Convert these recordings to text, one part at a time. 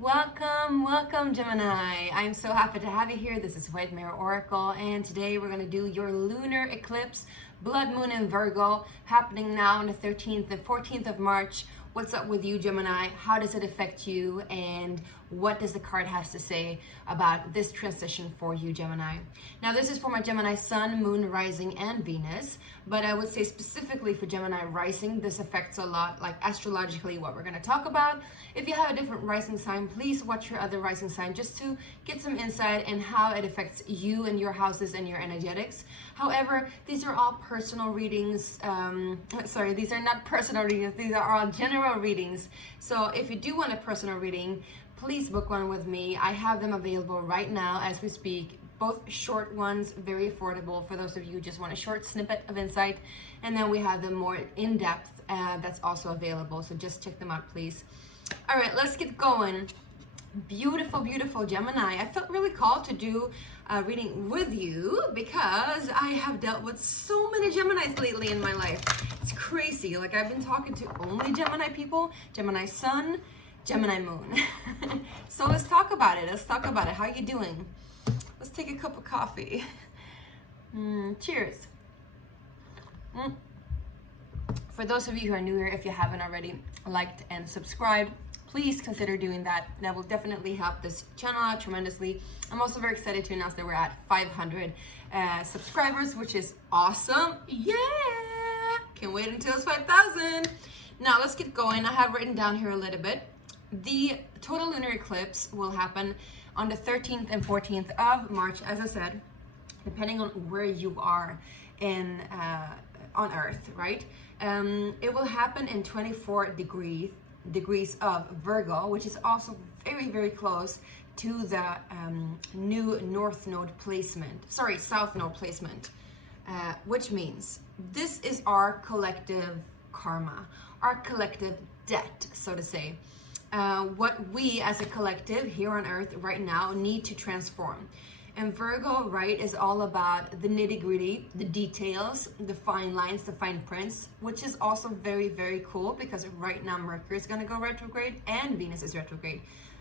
Welcome Gemini. I'm so happy to have you here. This is White Mirror Oracle, and today we're going to do your lunar eclipse, blood moon in Virgo, happening now on the 13th and 14th of March. What's up with you, Gemini? How does it affect you, and what does the card has to say about this transition for you, Gemini? Now, this is for my Gemini sun, moon, rising, and Venus, but I would say specifically for Gemini rising, this affects a lot, like astrologically, what we're going to talk about. If you have a different rising sign, please watch your other rising sign just to get some insight in how it affects you and your houses and your energetics. However, these are all personal readings. These are not personal readings. These are all general readings. So if you do want a personal reading, please book one with me. I have them available right now as we speak. Both short ones, very affordable for those of you who just want a short snippet of insight. And then we have them more in depth that's also available. So just check them out, please. All right, let's get going. Beautiful, beautiful Gemini. I felt really called to do a reading with you because I have dealt with so many Geminis lately in my life. It's crazy. Like, I've been talking to only Gemini people, Gemini sun, Gemini moon. So let's talk about it. How you doing? Let's take a cup of coffee. Cheers. For those of you who are new here, if you haven't already liked and subscribed, please consider doing that. That will definitely help this channel out tremendously. I'm also very excited to announce that we're at 500 subscribers, which is awesome. Yeah! Can't wait until it's 5,000. Now let's get going. I have written down here a little bit. The total lunar eclipse will happen on the 13th and 14th of March, as I said, depending on where you are in on Earth, right? It will happen in 24 degrees of Virgo, which is also very, very close to the new south node placement, which means this is our collective karma, our collective debt, so to say. What we as a collective here on Earth right now need to transform. And Virgo, right, is all about the nitty-gritty, the details, the fine lines, the fine prints, which is also very, very cool because right now Mercury is going to go retrograde and Venus is retrograde.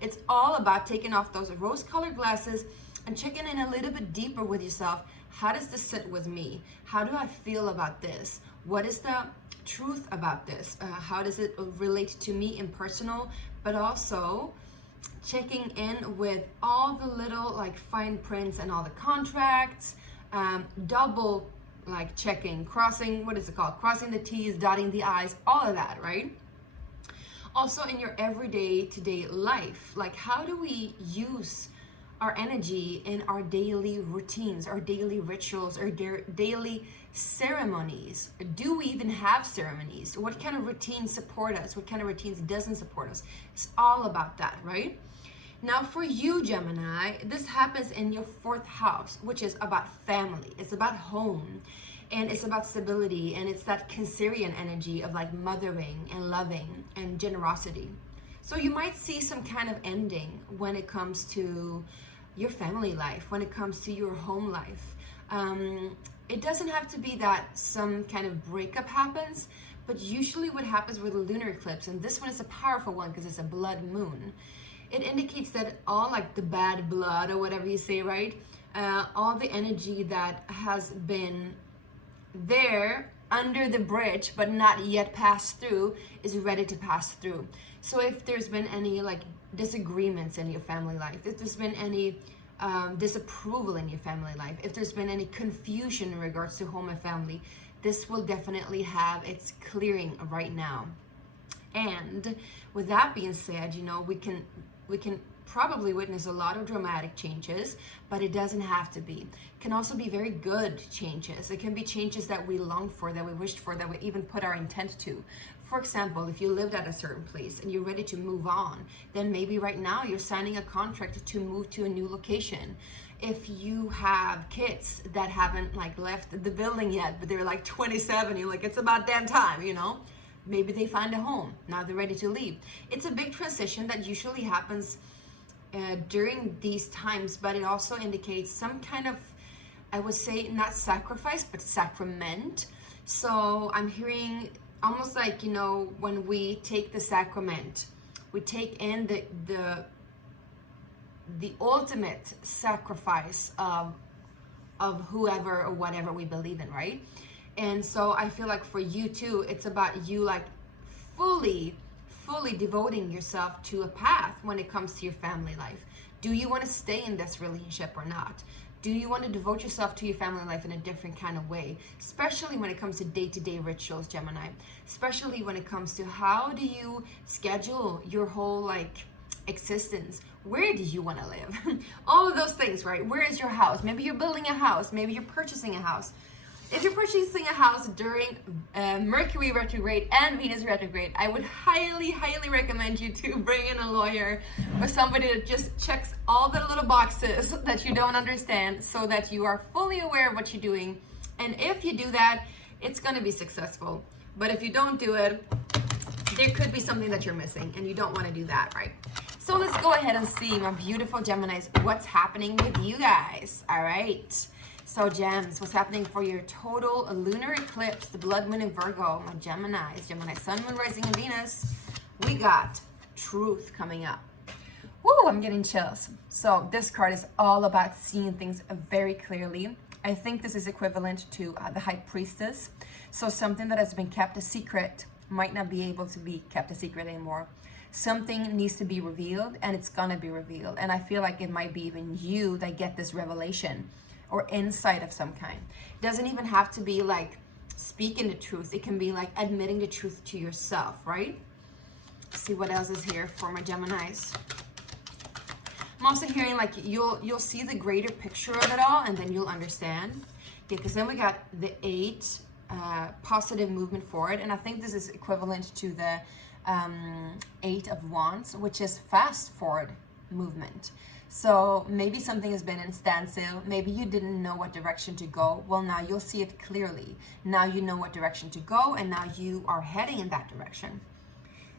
It's all about taking off those rose-colored glasses and checking in a little bit deeper with yourself. How does this sit with me? How do I feel about this? What is the truth about this? How does it relate to me in personal, but also checking in with all the little like fine prints and all the contracts, double like checking, crossing the T's, dotting the I's, all of that, right? Also in your everyday today life, like how do we use our energy in our daily routines, our daily rituals, our daily ceremonies? Do we even have ceremonies? What kind of routines support us? What kind of routines doesn't support us? It's all about that, right? Now for you, Gemini, this happens in your 4th house, which is about family. It's about home, and it's about stability, and it's that Cancerian energy of like mothering and loving and generosity. So you might see some kind of ending when it comes to your family life, when it comes to your home life. It doesn't have to be that some kind of breakup happens, but usually what happens with a lunar eclipse, and this one is a powerful one because it's a blood moon, it indicates that all like the bad blood or whatever you say, right? All the energy that has been there under the bridge but not yet passed through is ready to pass through. So if there's been any like disagreements in your family life, if there's been any disapproval in your family life, if there's been any confusion in regards to home and family, this will definitely have its clearing right now. And with that being said, you know, we can probably witness a lot of dramatic changes, but it doesn't have to be. It can also be very good changes. It can be changes that we longed for, that we wished for, that we even put our intent to. For example, if you lived at a certain place and you're ready to move on, then maybe right now you're signing a contract to move to a new location. If you have kids that haven't like left the building yet, but they're like 27, you're like, it's about damn time, you know? Maybe they find a home, now they're ready to leave. It's a big transition that usually happens during these times, but it also indicates some kind of, I would say, not sacrifice, but sacrament. So I'm hearing almost like, you know, when we take the sacrament, we take in the the ultimate sacrifice of whoever or whatever we believe in, right? And so I feel like for you too, it's about you like fully devoting yourself to a path when it comes to your family life. Do you want to stay in this relationship or not? Do you want to devote yourself to your family life in a different kind of way? Especially when it comes to day-to-day rituals, Gemini. Especially when it comes to how do you schedule your whole like existence? Where do you want to live? All of those things, right? Where is your house? Maybe you're building a house. Maybe you're purchasing a house. If you're purchasing a house during Mercury retrograde and Venus retrograde, I would highly recommend you to bring in a lawyer or somebody that just checks all the little boxes that you don't understand so that you are fully aware of what you're doing. And if you do that, it's going to be successful. But if you don't do it, there could be something that you're missing and you don't want to do that, right? So let's go ahead and see, my beautiful Geminis, what's happening with you guys. All right. So Gems, what's happening for your total lunar eclipse, the blood moon in Virgo, my Geminis, Gemini sun, moon, rising, and Venus. We got truth coming up. Woo, I'm getting chills. So this card is all about seeing things very clearly. I think this is equivalent to the High Priestess. So something that has been kept a secret might not be able to be kept a secret anymore. Something needs to be revealed, and it's gonna be revealed. And I feel like it might be even you that get this revelation or insight of some kind. It doesn't even have to be like speaking the truth. It can be like admitting the truth to yourself, right? Let's see what else is here for my Geminis. I'm also hearing like you'll see the greater picture of it all, and then you'll understand. Yeah, because then we got the 8, positive movement forward, and I think this is equivalent to the 8 of Wands, which is fast forward movement. So maybe something has been in standstill. Maybe you didn't know what direction to go. Well, now you'll see it clearly. Now you know what direction to go, and now you are heading in that direction.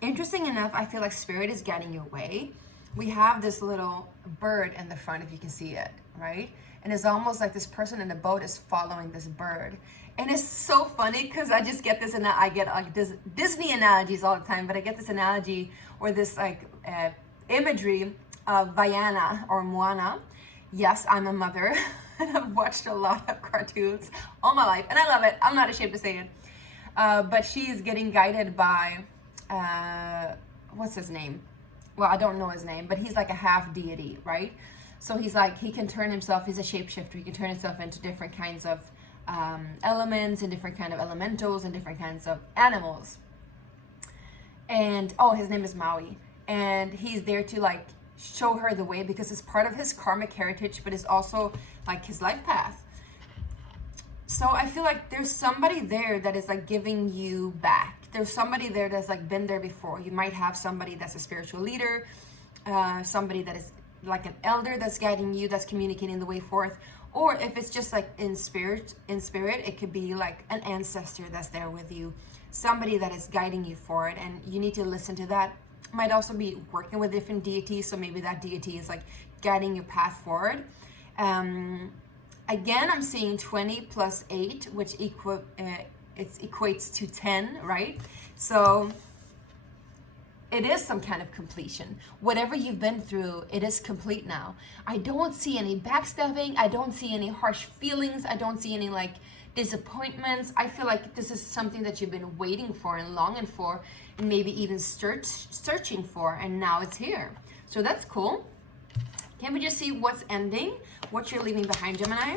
Interesting enough, I feel like Spirit is guiding your way. We have this little bird in the front, if you can see it, right? And it's almost like this person in the boat is following this bird. And it's so funny because I just get this, and I get like this Disney analogies all the time, but I get this analogy or this like imagery of Vaiana or Moana. Yes, I'm a mother and I've watched a lot of cartoons all my life and I love it. I'm not ashamed to say it. But she's getting guided by, what's his name? Well, I don't know his name, but he's like a half deity, right? So he's like, he can turn himself, he's a shapeshifter. He can turn himself into different kinds of elements and different kind of elementals and different kinds of animals. And, oh, his name is Maui. And he's there to like show her the way because it's part of his karmic heritage, but it's also like his life path. So I feel like there's somebody there that is like giving you back. There's somebody there that's like been there before. You might have somebody that's a spiritual leader, somebody that is like an elder that's guiding you, that's communicating the way forth. Or if it's just like in spirit, it could be like an ancestor that's there with you, somebody that is guiding you for it, and you need to listen to that. Might also be working with different deities, so maybe that deity is like guiding your path forward. Again, I'm seeing 20 plus 8, which equates to 10, right? So it is some kind of completion. Whatever you've been through, it is complete now. I don't see any backstabbing. I don't see any harsh feelings. I don't see any like disappointments. I feel like this is something that you've been waiting for and longing for, and maybe even searching for, and now it's here. So that's cool. Can we just see what's ending? What you're leaving behind, Gemini?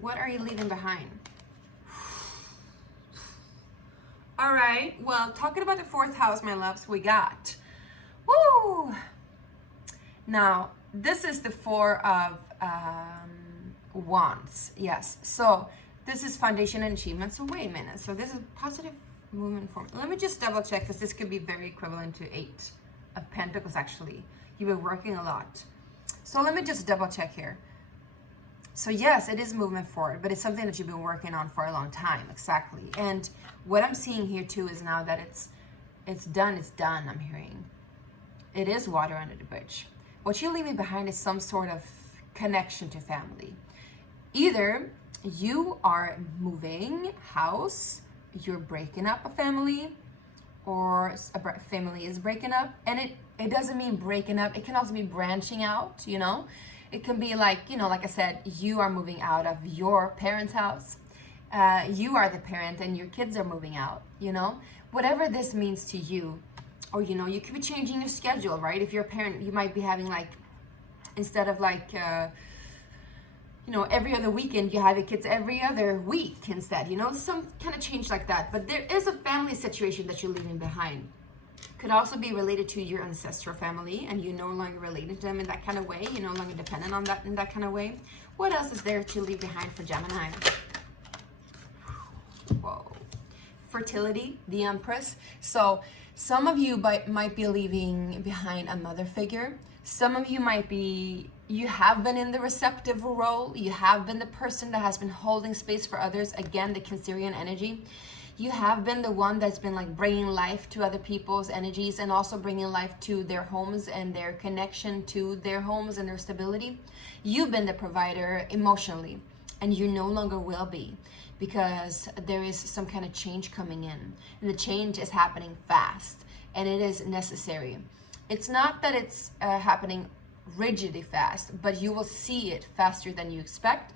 What are you leaving behind? All right, well, talking about the 4th house, my loves, we got, woo! Now, this is the 4 of Wands, yes. So this is foundation and achievement. So wait a minute. So this is positive movement forward. Let me just double check because this could be very equivalent to 8 of Pentacles, actually. You've been working a lot. So let me just double check here. So yes, it is movement forward, but it's something that you've been working on for a long time, exactly. And what I'm seeing here too is now that it's done, I'm hearing. It is water under the bridge. What you're leaving behind is some sort of connection to family. Either you are moving house, you're breaking up a family, or a family is breaking up. And it doesn't mean breaking up. It can also be branching out, you know. It can be like, you know, like I said, you are moving out of your parents' house. You are the parent and your kids are moving out, you know. Whatever this means to you, or, you know, you could be changing your schedule, right? If you're a parent, you might be having like, instead of like, you know, every other weekend, you have your kids every other week instead, you know, some kind of change like that. But there is a family situation that you're leaving behind. Could also be related to your ancestral family, and you're no longer related to them in that kind of way. You're no longer dependent on that in that kind of way. What else is there to leave behind for Gemini? Whoa. Fertility, the Empress. So some of you might be leaving behind a mother figure. Some of you might be, you have been in the receptive role. You have been the person that has been holding space for others. Again, the Cancerian energy. You have been the one that's been like bringing life to other people's energies, and also bringing life to their homes and their connection to their homes and their stability. You've been the provider emotionally, and you no longer will be, because there is some kind of change coming in, and the change is happening fast, and it is necessary. It's not that it's happening rigidly fast, but you will see it faster than you expect.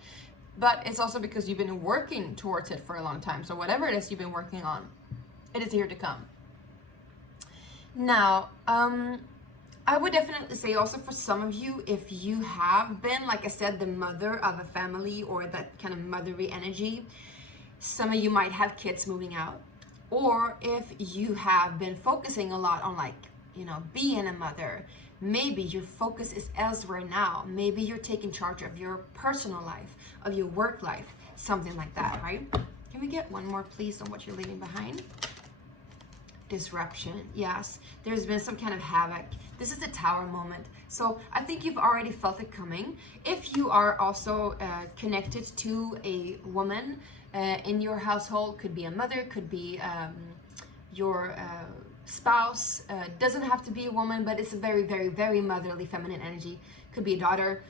But it's also because you've been working towards it for a long time. So whatever it is you've been working on, it is here to come. Now, I would definitely say also for some of you, if you have been, like I said, the mother of a family, or that kind of motherly energy, some of you might have kids moving out. Or if you have been focusing a lot on, like, you know, being a mother, maybe your focus is elsewhere now. Maybe you're taking charge of your personal life, of your work life, something like that, right? Can we get one more, please, on what you're leaving behind? Disruption. Yes, there's been some kind of havoc. This is a Tower moment. So I think you've already felt it coming. If you are also connected to a woman in your household, could be a mother, could be your spouse, doesn't have to be a woman, but it's a very, very, very motherly feminine energy. Could be a daughter.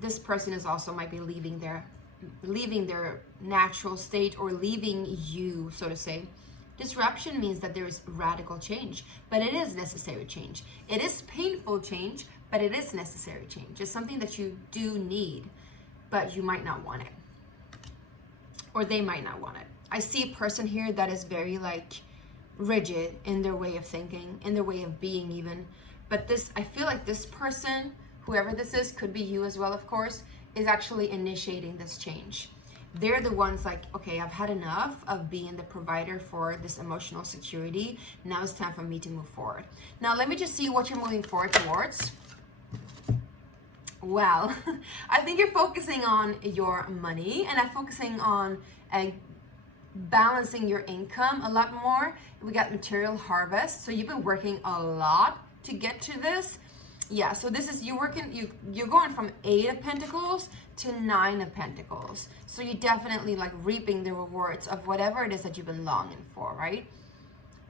This person is also might be leaving their natural state, or leaving you, so to say. Disruption means that there is radical change, but it is necessary change. It is painful change, but it is necessary change. It's something that you do need, but you might not want it, or they might not want it. I see a person here that is very like rigid in their way of thinking, in their way of being even. But this, I feel like this person, whoever this is, could be you as well, of course, is actually initiating this change. They're the ones like, okay, I've had enough of being the provider for this emotional security. Now it's time for me to move forward. Now, let me just see what you're moving forward towards. Well, I think you're focusing on your money, and I'm focusing on balancing your income a lot more. We got material harvest, so you've been working a lot to get to this. Yeah, so this is, you're going from 8 of Pentacles to 9 of Pentacles. So you're definitely like reaping the rewards of whatever it is that you've been longing for, right?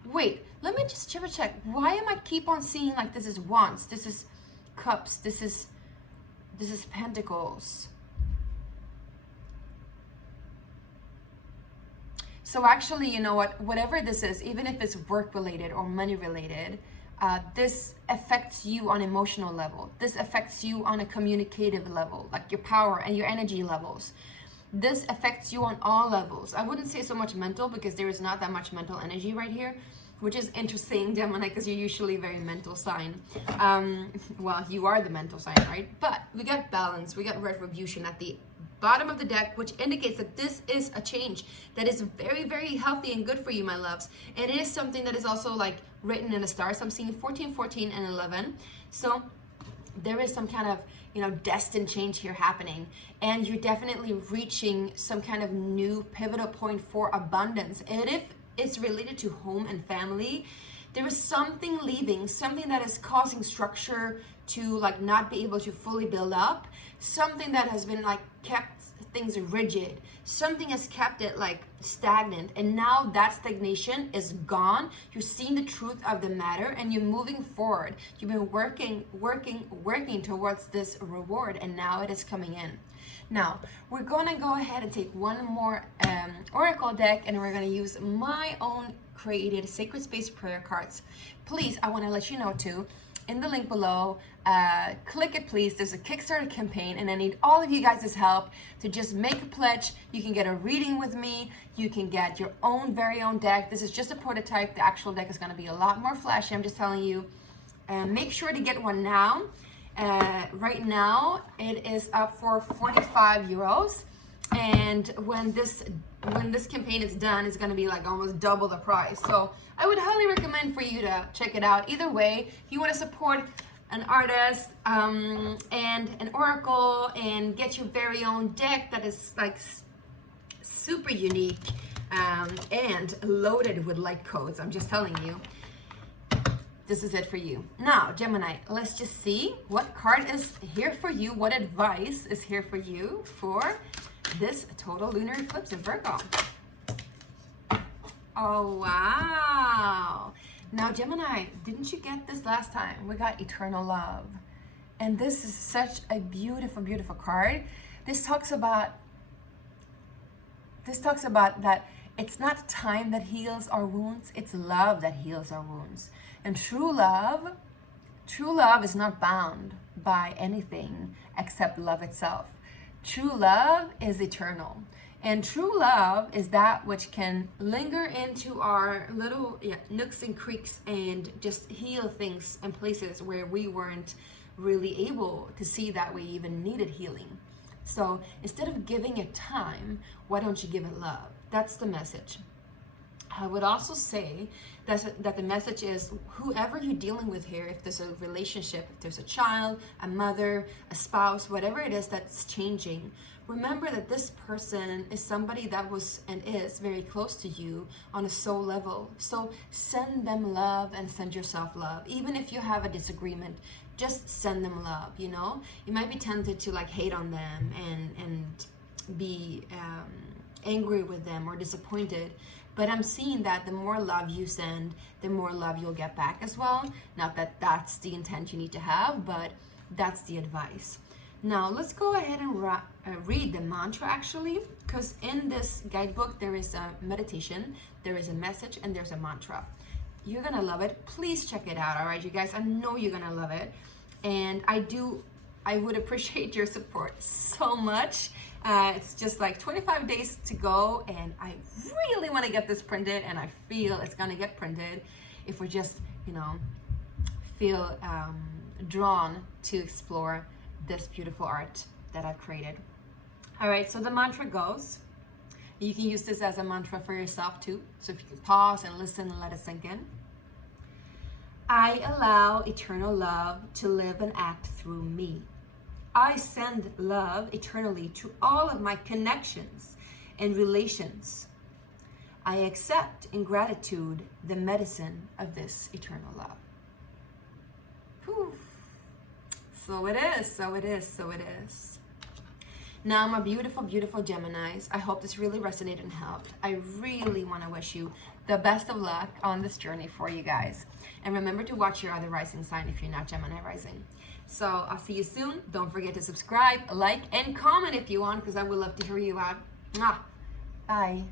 Wait, let me just triple check. Why am I keep on seeing like this is Wands, this is Cups, this is Pentacles? So actually, you know what, whatever this is, even if it's work related or money related, this affects you on emotional level. This affects you on a communicative level, like your power and your energy levels. This affects you on all levels. I wouldn't say so much mental, because there is not that much mental energy right here, which is interesting, Gemini, because you're usually a very mental sign. Well, you are the mental sign, right? But we got balance, we got retribution at the bottom of the deck, which indicates that this is a change that is very, very healthy and good for you, my loves. And it is something that is also like written in the stars. I'm seeing 14, 14, and 11. So there is some kind of, you know, destined change here happening, and you're definitely reaching some kind of new pivotal point for abundance. And if it's related to home and family, there is something leaving, something that is causing structure to like not be able to fully build up, something that has been like kept things rigid, something has kept it like stagnant, and now that stagnation is gone. You're seeing the truth of the matter, and you're moving forward. You've been working towards this reward, and now it is coming in. Now we're gonna go ahead and take one more oracle deck, and we're gonna use my own created Sacred Space prayer cards. Please, I want to let you know too, in the link below, click it please. There's a Kickstarter campaign and I need all of you guys' help to just make a pledge. You can get a reading with me. You can get your own very own deck. This is just a prototype. The actual deck is going to be a lot more flashy. I'm just telling you. Make sure to get one now. Right now it is up for 45 euros. And when this campaign is done, it's going to be like almost double the price. So I would highly recommend for you to check it out. Either way, if you want to support an artist and an oracle and get your very own deck that is like super unique and loaded with light codes, I'm just telling you, this is it for you. Now, Gemini, let's just see what card is here for you, what advice is here for you for this total lunar eclipse in Virgo. Oh, wow. Now, Gemini, didn't you get this last time? We got eternal love. And this is such a beautiful, beautiful card. This talks about that it's not time that heals our wounds, it's love that heals our wounds. And true love is not bound by anything except love itself. True love is eternal. And true love is that which can linger into our little nooks and creeks and just heal things in places where we weren't really able to see that we even needed healing. So instead of giving it time, why don't you give it love? That's the message. I would also say that the message is whoever you're dealing with here, if there's a relationship, if there's a child, a mother, a spouse, whatever it is that's changing, remember that this person is somebody that was and is very close to you on a soul level. So send them love and send yourself love. Even if you have a disagreement, just send them love, you know? You might be tempted to like hate on them and be angry with them or disappointed. But I'm seeing that the more love you send, the more love you'll get back as well. Not that that's the intent you need to have, but that's the advice. Now let's go ahead and read the mantra actually, because in this guidebook there is a meditation, there is a message, and there's a mantra. You're gonna love it. Please check it out, all right, you guys? I know you're gonna love it. And I would appreciate your support so much. It's just like 25 days to go, and I really want to get this printed, and I feel it's gonna get printed if we just, you know, feel drawn to explore this beautiful art that I've created. All right, so the mantra goes, you can use this as a mantra for yourself too. So if you can pause and listen and let it sink in. I allow eternal love to live and act through me. I send love eternally to all of my connections and relations. I accept in gratitude the medicine of this eternal love. Whew. So it is, so it is, so it is. Now, my beautiful, beautiful Geminis, I hope this really resonated and helped. I really want to wish you the best of luck on this journey for you guys. And remember to watch your other rising sign if you're not Gemini rising. So I'll see you soon. Don't forget to subscribe, like, and comment if you want, because I would love to hear you out. Mwah. Bye.